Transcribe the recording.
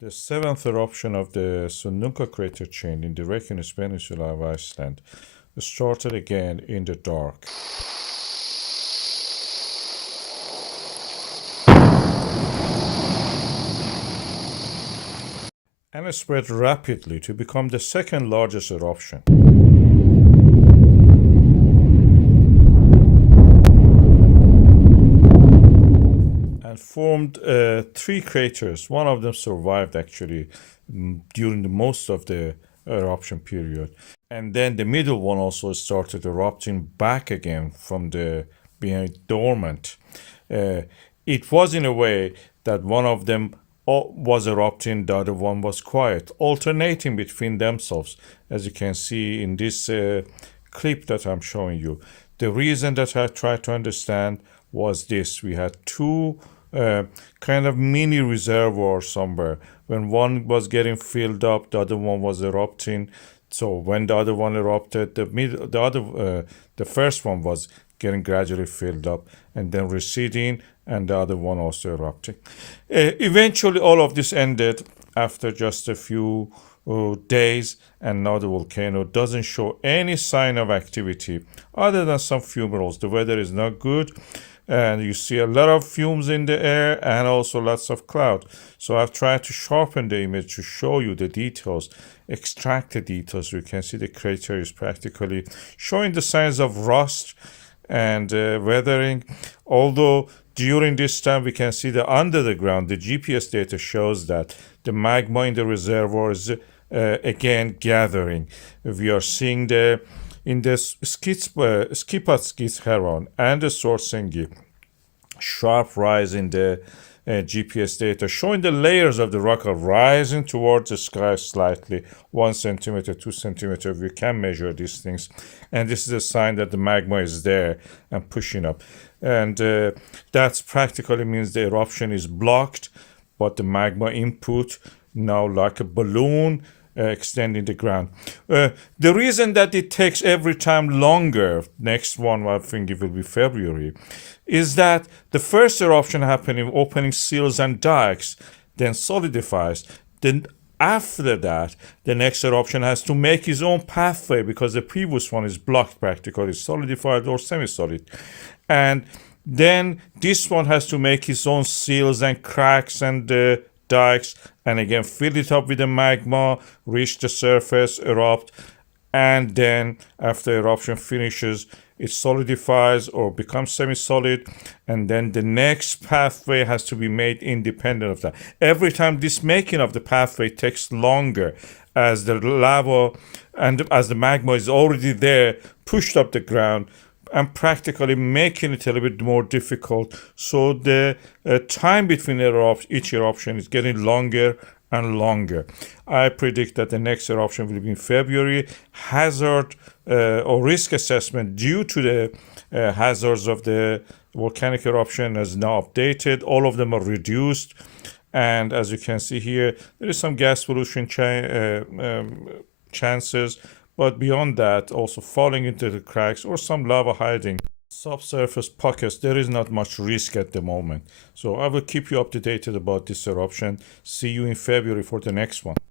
The seventh eruption of the Sundhnúk crater chain in the Reykjanes Peninsula of Iceland started again in the dark. And it spread rapidly to become the second largest eruption. And formed three craters. One of them survived actually during the most of the eruption period. And then the middle one also started erupting back again from the being dormant. It was in a way that one of them was erupting, the other one was quiet, alternating between themselves, as you can see in this clip that I'm showing you. The reason that I tried to understand was this: we had two kind of mini reservoirs somewhere. When one was getting filled up, the other one was erupting. So when the other one erupted, the first one was getting gradually filled up and then receding, and the other one also erupting. Eventually, all of this ended after just a few days, and now the volcano doesn't show any sign of activity other than some fumaroles. The weather is not good, and you see a lot of fumes in the air and also lots of cloud. So I've tried to sharpen the image to show you the details, extract the details. You can see the crater is practically showing the signs of rust and weathering. Although during this time we can see that under the ground, the GPS data shows that the magma in the reservoir is again gathering. We are seeing in the Skipatskis and the Svartsengi sharp rise in the GPS data, showing the layers of the rock are rising towards the sky slightly, 1 centimeter, 2 centimeter. We can measure these things, and this is a sign that the magma is there and pushing up. And that practically means the eruption is blocked, but the magma input now like a balloon extending the ground. The reason that it takes every time longer, next one I think it will be February, is that the first eruption happening, opening seals and dikes, then solidifies. Then after that, the next eruption has to make its own pathway because the previous one is blocked, practically solidified or semi-solid. And then this one has to make its own seals and cracks and dikes, and again fill it up with the magma, reach the surface, erupt, and then after eruption finishes, it solidifies or becomes semi-solid, and then the next pathway has to be made independent of that. Every time this making of the pathway takes longer as the lava and as the magma is already there, pushed up the ground, and practically making it a little bit more difficult. So the time between each eruption is getting longer and longer. I predict that the next eruption will be in February. Hazard or risk assessment due to the hazards of the volcanic eruption is now updated. All of them are reduced. And as you can see here, there is some gas pollution chances. But beyond that, also falling into the cracks or some lava hiding subsurface pockets, there is not much risk at the moment. So I will keep you up to date about this eruption. See you in February for the next one.